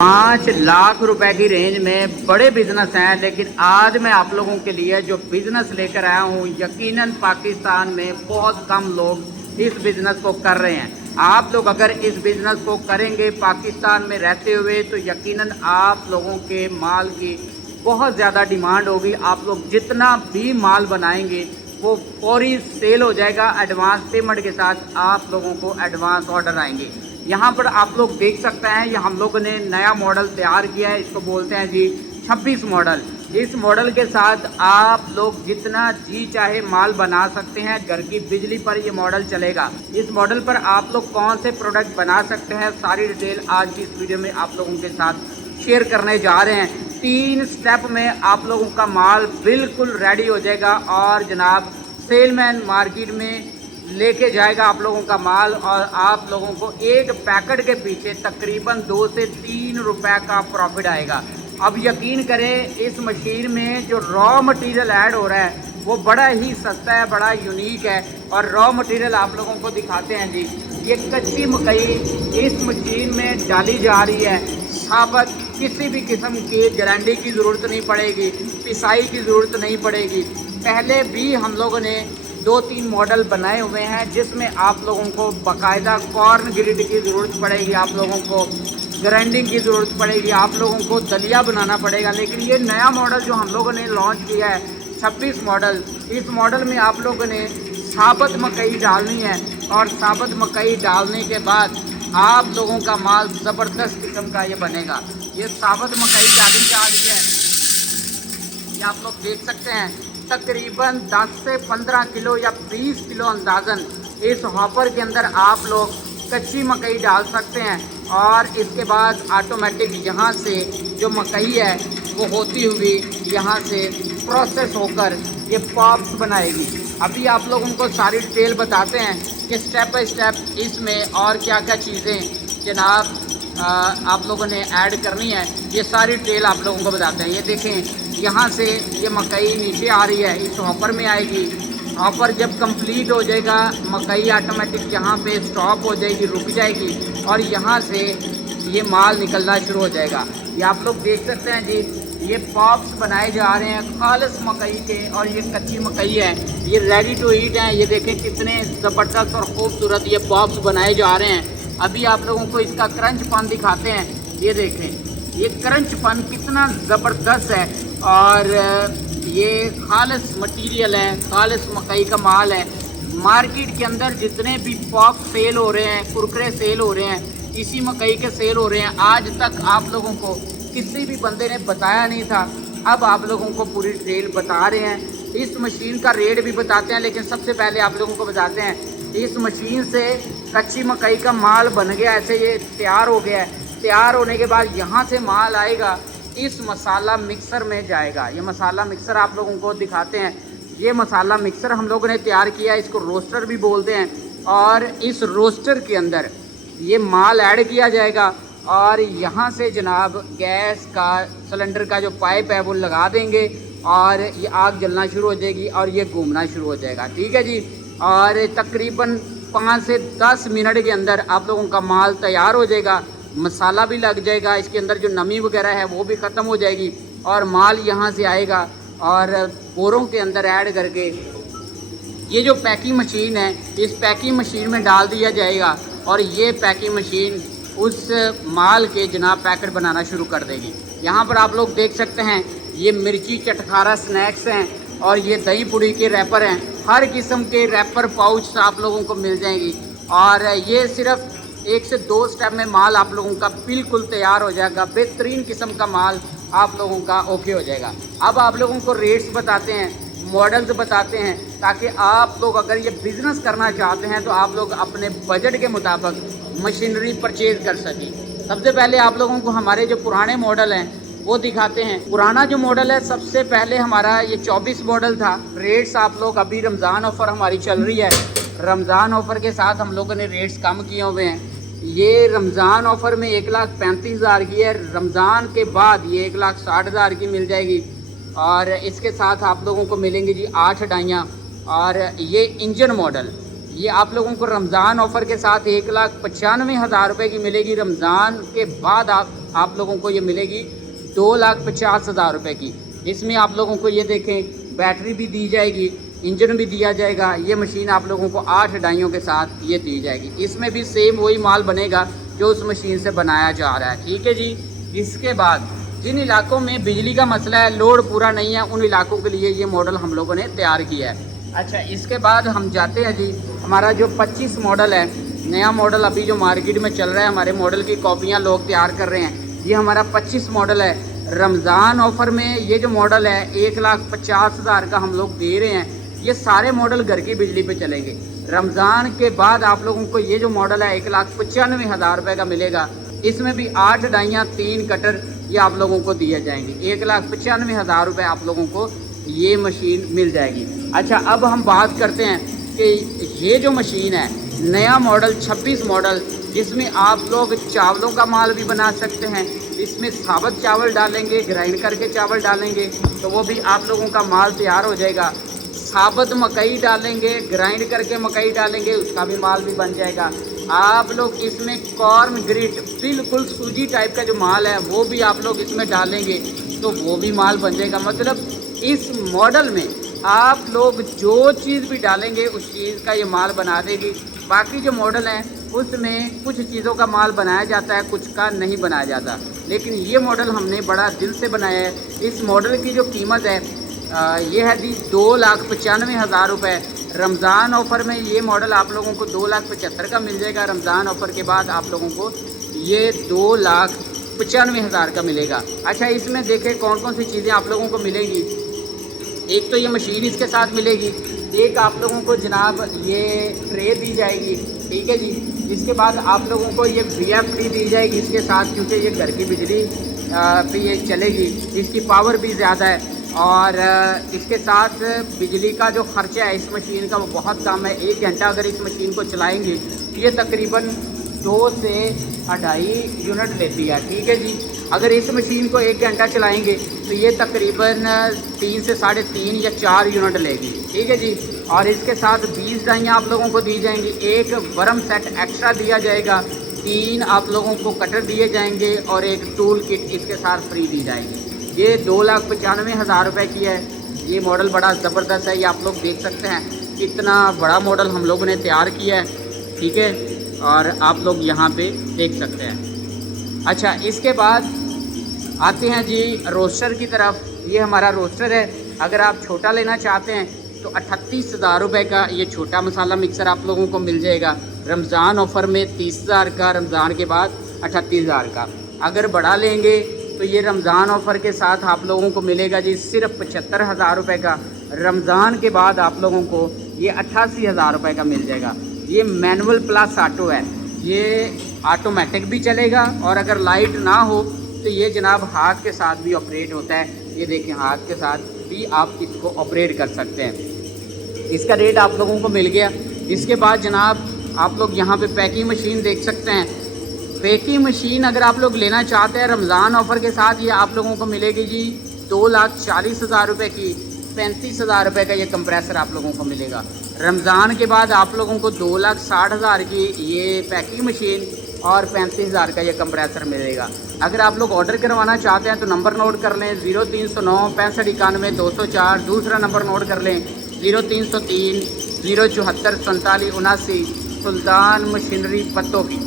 5 लाख रुपए की रेंज में बड़े बिजनेस हैं, लेकिन आज मैं आप लोगों के लिए जो बिजनेस लेकर आया हूँ, यकीनन पाकिस्तान में बहुत कम लोग इस बिजनेस को कर रहे हैं। आप लोग अगर इस बिजनेस को करेंगे पाकिस्तान में रहते हुए तो यकीनन आप लोगों के माल की बहुत ज़्यादा डिमांड होगी। आप लोग जितना भी माल बनाएंगे वो फौरी सेल हो जाएगा। एडवांस पेमेंट के साथ आप लोगों को एडवांस ऑर्डर आएंगे। यहाँ पर आप लोग देख सकते हैं, ये हम लोगों ने नया मॉडल तैयार किया है, इसको बोलते हैं जी 26 मॉडल। इस मॉडल के साथ आप लोग जितना जी चाहे माल बना सकते हैं। घर की बिजली पर ये मॉडल चलेगा। इस मॉडल पर आप लोग कौन से प्रोडक्ट बना सकते हैं, सारी डिटेल आज की इस वीडियो में आप लोगों के साथ शेयर करने जा रहे हैं। 3 स्टेप में आप लोगों का माल बिल्कुल रेडी हो जाएगा और जनाब सेलमैन मार्केट में लेके जाएगा आप लोगों का माल, और आप लोगों को एक पैकेट के पीछे तकरीबन 2 से 3 रुपए का प्रॉफिट आएगा। अब यकीन करें, इस मशीन में जो रॉ मटेरियल ऐड हो रहा है वो बड़ा ही सस्ता है, बड़ा यूनिक है। और रॉ मटेरियल आप लोगों को दिखाते हैं जी। ये कच्ची मकई इस मशीन में डाली जा रही है। साबुत किसी भी किस्म की गारंटी की ज़रूरत नहीं पड़ेगी, पिसाई की ज़रूरत नहीं पड़ेगी। पहले भी हम लोगों ने 2-3 मॉडल बनाए हुए हैं जिसमें आप लोगों को बाकायदा कॉर्न ग्रिड की ज़रूरत पड़ेगी, आप लोगों को ग्राइंडिंग की ज़रूरत पड़ेगी, आप लोगों को दलिया बनाना पड़ेगा। लेकिन ये नया मॉडल जो हम लोगों ने लॉन्च किया है 26 मॉडल, इस मॉडल में आप लोगों ने साबुत मकई डालनी है और साबुत मकई डालने के बाद आप लोगों का माल ज़बरदस्त किस्म का ये बनेगा। ये साबुत मकई डाली जा रही है, ये आप लोग देख सकते हैं। तकरीबन 10 से 15 किलो या 20 किलो अंदाज़न इस हॉपर के अंदर आप लोग कच्ची मकई डाल सकते हैं। और इसके बाद ऑटोमेटिक यहाँ से जो मकई है वो होती हुई यहाँ से प्रोसेस होकर ये पॉप्स बनाएगी। अभी आप लोगों को सारी डिटेल बताते हैं कि स्टेप बाय स्टेप इसमें और क्या क्या चीज़ें जनाब आप लोगों ने ऐड करनी है। ये सारी डिटेल आप लोगों को बताते हैं। ये देखें, यहाँ से ये मकई नीचे आ रही है, इस हॉपर में आएगी। हॉपर जब कंप्लीट हो जाएगा, मकई ऑटोमेटिक यहाँ पे स्टॉप हो जाएगी, रुक जाएगी और यहाँ से ये माल निकलना शुरू हो जाएगा। ये आप लोग देख सकते हैं जी, ये पॉप्स बनाए जा रहे हैं खालिस मकई के, और ये कच्ची मकई है, ये रेडी टू ईट हैं। ये देखें कितने ज़बरदस्त और ख़ूबसूरत ये पॉप्स बनाए जा रहे हैं। अभी आप लोगों को इसका क्रंचपन दिखाते हैं। ये देखें, ये क्रंचपन कितना ज़बरदस्त है और ये खालिस मटेरियल है, खालिस मकई का माल है। मार्केट के अंदर जितने भी पॉप सेल हो रहे हैं, कुरकुरे सेल हो रहे हैं, इसी मकई के सेल हो रहे हैं। आज तक आप लोगों को किसी भी बंदे ने बताया नहीं था, अब आप लोगों को पूरी डिटेल बता रहे हैं। इस मशीन का रेट भी बताते हैं, लेकिन सबसे पहले आप लोगों को बताते हैं इस मशीन से कच्ची मकई का माल बन गया, ऐसे ये तैयार हो गया है। तैयार होने के बाद यहाँ से माल आएगा, इस मसाला मिक्सर में जाएगा। ये मसाला मिक्सर आप लोगों को दिखाते हैं। ये मसाला मिक्सर हम लोगों ने तैयार किया है, इसको रोस्टर भी बोलते हैं। और इस रोस्टर के अंदर ये माल ऐड किया जाएगा और यहाँ से जनाब गैस का सिलेंडर का जो पाइप है वो लगा देंगे और ये आग जलना शुरू हो जाएगी और ये घूमना शुरू हो जाएगा। ठीक है जी। और तकरीबन 5 से 10 मिनट के अंदर आप लोगों का माल तैयार हो जाएगा, मसाला भी लग जाएगा, इसके अंदर जो नमी वगैरह है वो भी ख़त्म हो जाएगी और माल यहाँ से आएगा और बोरों के अंदर ऐड करके ये जो पैकिंग मशीन है, इस पैकिंग मशीन में डाल दिया जाएगा और ये पैकिंग मशीन उस माल के जनाब पैकेट बनाना शुरू कर देगी। यहाँ पर आप लोग देख सकते हैं, ये मिर्ची चटखारा स्नैक्स हैं और ये दही पुड़ी के रैपर हैं। हर किस्म के रैपर पाउच आप लोगों को मिल जाएंगी और ये सिर्फ 1 से 2 स्टेप में माल आप लोगों का बिल्कुल तैयार हो जाएगा। बेहतरीन किस्म का माल आप लोगों का ओके हो जाएगा। अब आप लोगों को रेट्स बताते हैं, मॉडल्स बताते हैं, ताकि आप लोग अगर ये बिज़नेस करना चाहते हैं तो आप लोग अपने बजट के मुताबिक मशीनरी परचेज़ कर सकें। सबसे पहले आप लोगों को हमारे जो पुराने मॉडल हैं वो दिखाते हैं। पुराना जो मॉडल है, सबसे पहले हमारा ये 24 मॉडल था। रेट्स आप लोग, अभी रमज़ान ऑफ़र हमारी चल रही है, रमज़ान ऑफ़र के साथ हम लोगों ने रेट्स कम किए हुए हैं। ये रमज़ान ऑफ़र में 1,35,000 की है, रमज़ान के बाद ये 1,60,000 की मिल जाएगी। और इसके साथ आप लोगों को मिलेंगी जी 8 डाइयाँ। और ये इंजन मॉडल, ये आप लोगों को रमज़ान ऑफ़र के साथ 1,95,000 रुपये की मिलेगी। रमज़ान के बाद आप लोगों को ये मिलेगी 2,50,000 रुपये की। इसमें आप लोगों को ये देखें बैटरी भी दी जाएगी, इंजन भी दिया जाएगा। ये मशीन आप लोगों को 8 डाइयों के साथ ये दी जाएगी। इसमें भी सेम वही माल बनेगा जो उस मशीन से बनाया जा रहा है, ठीक है जी। इसके बाद जिन इलाकों में बिजली का मसला है, लोड पूरा नहीं है, उन इलाकों के लिए ये मॉडल हम लोगों ने तैयार किया है। अच्छा, इसके बाद हम जाते हैं जी, हमारा जो 25 मॉडल है, नया मॉडल अभी जो मार्केट में चल रहा है, हमारे मॉडल की कॉपियाँ लोग तैयार कर रहे हैं। ये हमारा 25 मॉडल है। रमज़ान ऑफ़र में ये जो मॉडल है 1,50,000 का हम लोग दे रहे हैं। ये सारे मॉडल घर की बिजली पे चलेंगे। रमज़ान के बाद आप लोगों को ये जो मॉडल है 1,95,000 रुपये का मिलेगा। इसमें भी 8 डाइयाँ 3 कटर ये आप लोगों को दिए जाएंगे। 1,95,000 रुपये आप लोगों को ये मशीन मिल जाएगी। अच्छा, अब हम बात करते हैं कि ये जो मशीन है नया मॉडल 26 मॉडल, जिसमें आप लोग चावलों का माल भी बना सकते हैं। इसमें साबुत चावल डालेंगे, ग्राइंड करके चावल डालेंगे तो वो भी आप लोगों का माल तैयार हो जाएगा। साबुत मकई डालेंगे, ग्राइंड करके मकई डालेंगे, उसका भी माल भी बन जाएगा। आप लोग इसमें कॉर्न ग्रिट, बिल्कुल सूजी टाइप का जो माल है वो भी आप लोग इसमें डालेंगे तो वो भी माल बन जाएगा। मतलब इस मॉडल में आप लोग जो चीज़ भी डालेंगे उस चीज़ का ये माल बना देगी। बाकी जो मॉडल हैं उसमें कुछ चीज़ों का माल बनाया जाता है, कुछ का नहीं बनाया जाता, लेकिन ये मॉडल हमने बड़ा दिल से बनाया है। इस मॉडल की जो कीमत है ये है जी 2,95,000 रुपये। रमज़ान ऑफ़र में ये मॉडल आप लोगों को 2,75,000 का मिल जाएगा। रमज़ान ऑफ़र के बाद आप लोगों को ये 2,95,000 का मिलेगा। अच्छा, इसमें देखें कौन कौन सी चीज़ें आप लोगों को मिलेगी। एक तो ये मशीन इसके साथ मिलेगी, एक आप लोगों को जनाब ये ट्रे दी जाएगी, ठीक है जी। इसके बाद आप लोगों को ये VFD दी जाएगी इसके साथ, क्योंकि ये घर की बिजली पे ये चलेगी, इसकी पावर भी ज़्यादा है। और इसके साथ बिजली का जो ख़र्चा है इस मशीन का वो बहुत कम है। 1 घंटा अगर इस मशीन को चलाएंगे तो ये तकरीबन 2 से 2.5 यूनिट लेती है, ठीक है जी। अगर इस मशीन को 1 घंटा चलाएंगे तो ये तकरीबन 3 से 3.5 या 4 यूनिट लेगी, ठीक है जी। और इसके साथ 20 डाइयाँ आप लोगों को दी जाएंगी, एक वर्म सेट एक्स्ट्रा दिया जाएगा, 3 आप लोगों को कटर दिए जाएंगे और एक टूल किट इसके साथ फ्री दी जाएगी। ये 2,95,000 रुपये की है। ये मॉडल बड़ा ज़बरदस्त है, ये आप लोग देख सकते हैं कितना बड़ा मॉडल हम लोगों ने तैयार किया है, ठीक है। और आप लोग यहाँ पे देख सकते हैं। अच्छा, इसके बाद आते हैं जी रोस्टर की तरफ। ये हमारा रोस्टर है। अगर आप छोटा लेना चाहते हैं तो 38,000 रुपये का ये छोटा मसाला मिक्सर आप लोगों को मिल जाएगा। रमज़ान ऑफ़र में 30,000 का, रमज़ान के बाद 38,000 का। अगर बड़ा लेंगे तो ये रमज़ान ऑफ़र के साथ आप लोगों को मिलेगा जी सिर्फ 75,000 रुपये का। रमज़ान के बाद आप लोगों को ये 88,000 रुपये का मिल जाएगा। ये मैनुअल प्लस ऑटो है, ये ऑटोमेटिक भी चलेगा और अगर लाइट ना हो तो ये जनाब हाथ के साथ भी ऑपरेट होता है। ये देखें, हाथ के साथ भी आप इसको ऑपरेट कर सकते हैं। इसका रेट आप लोगों को मिल गया। इसके बाद जनाब आप लोग यहाँ पे पैकिंग मशीन देख सकते हैं। पैकिंग मशीन अगर आप लोग लेना चाहते हैं रमज़ान ऑफ़र के साथ ये आप लोगों को मिलेगी जी 2,40,000 रुपये की। 35,000 रुपये का ये कंप्रेसर आप लोगों को मिलेगा। रमज़ान के बाद आप लोगों को 2,60,000 की ये पैकिंग मशीन और 35,000 का ये कंप्रेसर मिलेगा। अगर आप लोग ऑर्डर करवाना चाहते हैं तो नंबर नोट कर लें 0309 65 91 204। दूसरा नंबर नोट कर लें 0303 074 47 79। सुल्तान मशीनरी पत्तों की।